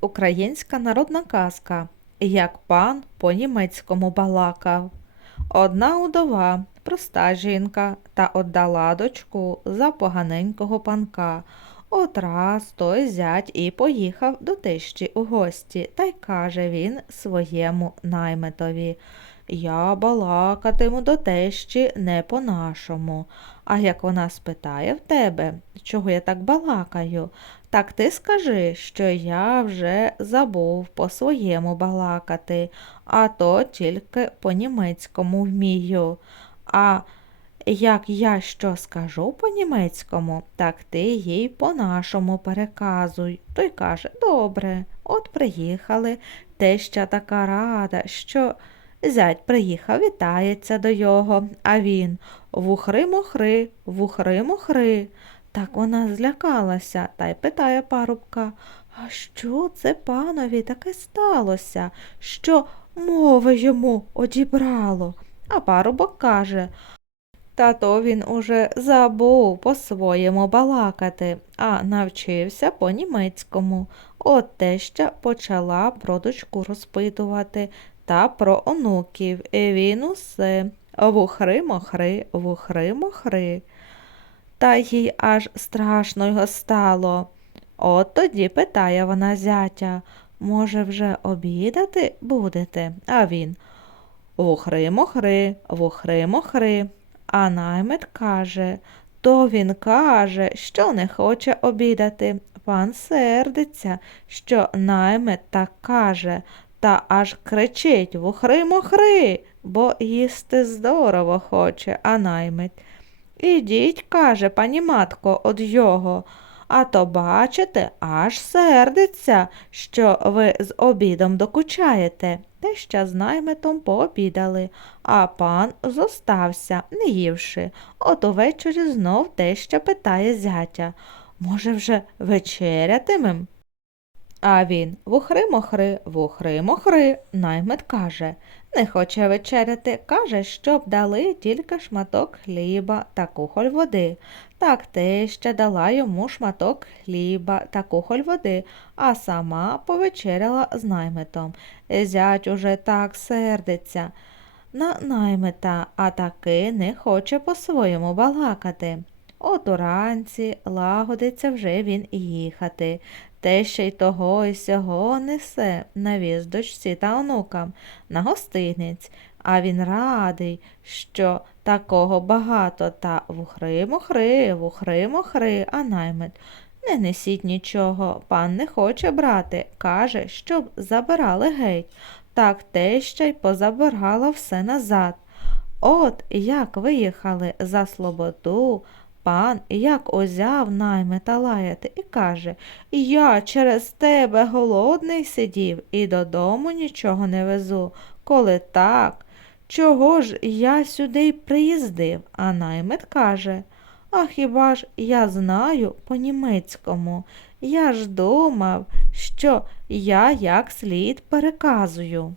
Українська народна казка Як пан по-німецькому балакав. Одна удова, проста жінка, та отдала дочку за поганенького панка. От раз той зять і поїхав до тещі у гості, та й каже він своєму наймитові. Я балакатиму до тещі не по-нашому. А як вона спитає в тебе, чого я так балакаю, так ти скажи, що я вже забув по-своєму балакати, а то тільки по-німецькому вмію. А як я що скажу по-німецькому, так ти їй по-нашому переказуй. Той каже, добре, от приїхали, теща така рада, що зять приїхав, вітається до його, а він вухри-мохри, вухри-мохри. Так вона злякалася та й питає парубка, а що це панові таке сталося, що мови йому одібрало? А парубок каже, та то він уже забув по-своєму балакати, а навчився по-німецькому. От теща почала про дочку розпитувати та про онуків. Він усе вухри-мохри, вухри-мохри. Та їй аж страшно його стало. От тоді питає вона зятя, може, вже обідати будете? А він вухри-мохри, вухри-мохри. А наймит каже, то він каже, що не хоче обідати. Пан сердиться, що наймит так каже, та аж кричить вухри-мохри, бо їсти здорово хоче, а наймит. Ідіть, каже пані матко, од його. А то, бачите, аж сердиться, що ви з обідом докучаєте. Теща з наймитом пообідали, а пан зостався, не ївши. От увечері знов теща питає зятя. Може, вже вечерятимем? А він вухри-мохри, вухри-мохри. Наймит каже, не хоче вечеряти, каже, щоб дали тільки шматок хліба та кухоль води. Так теща дала йому шматок хліба та кухоль води, а сама повечеряла з наймитом. Зять уже так сердиться на наймита, а таки не хоче по-своєму балакати. От уранці лагодиться вже він їхати. Те ще й того і сього несе на віз дочці та онукам, на гостиниць, а він радий, що такого багато та вухри-мохри, вухри-мохри, а наймит. Не несіть нічого, пан не хоче брати, каже, щоб забирали геть. Так теща й позабирала все назад. От як виїхали за слободу, пан як узяв наймита лаяти і каже, я через тебе голодний сидів і додому нічого не везу. Коли так, чого ж я сюди й приїздив? А наймит каже, а хіба ж я знаю по-німецькому? Я ж думав, що я як слід переказую.